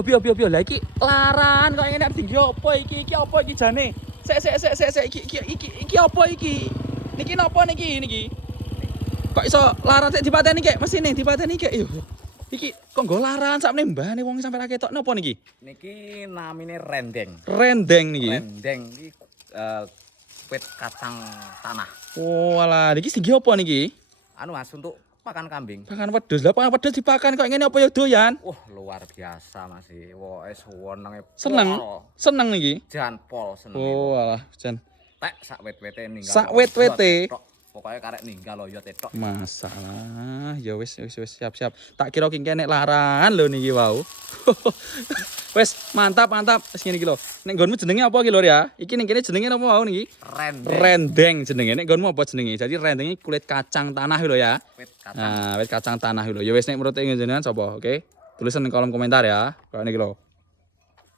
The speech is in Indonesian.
Piye lah iki laran kok ngene tinggi apa iki? Iki apa iki jane? Sek iki apa iki? Niki napa niki? Kok iso laran sik dipateni kek mesine dipateni kek yo. Iki kok nggo laran sakmene mbane wong sampe ra ketok napa niki? Niki namine rendeng. Rendeng niki. Rendeng iki wit kacang tanah. Oh alah niki tinggi apa niki? Anu Mas untuk pakan kambing. Pakan wedhus. Lah pakan wedhus dipakan kok ngene apa ya doyan? Wah, luar biasa Mas. Wah, senenge. Seneng niki. Jan pol seneng. Oh alah jan. Tek sak wit-wite ninggal. Sak wit-wite. Pokoknya karek ninggal loyo tetok. Masalah. Ya wis siap. Tak kira kengkenek laran lho niki wau. Wes mantap. Wis ngene iki lho. Nek nggonmu jenenge apa iki lho ya? Iki ning kene jenenge apa wau niki? Rendeng jenenge. Nek nggonmu apa jenenge? Jadi rendeng iki kulit kacang tanah lho ya. Wit kacang tanah lho. Ya wis nek menurut jenengan sapa? Oke. Tulisan di kolom komentar ya. Kayak niki lho.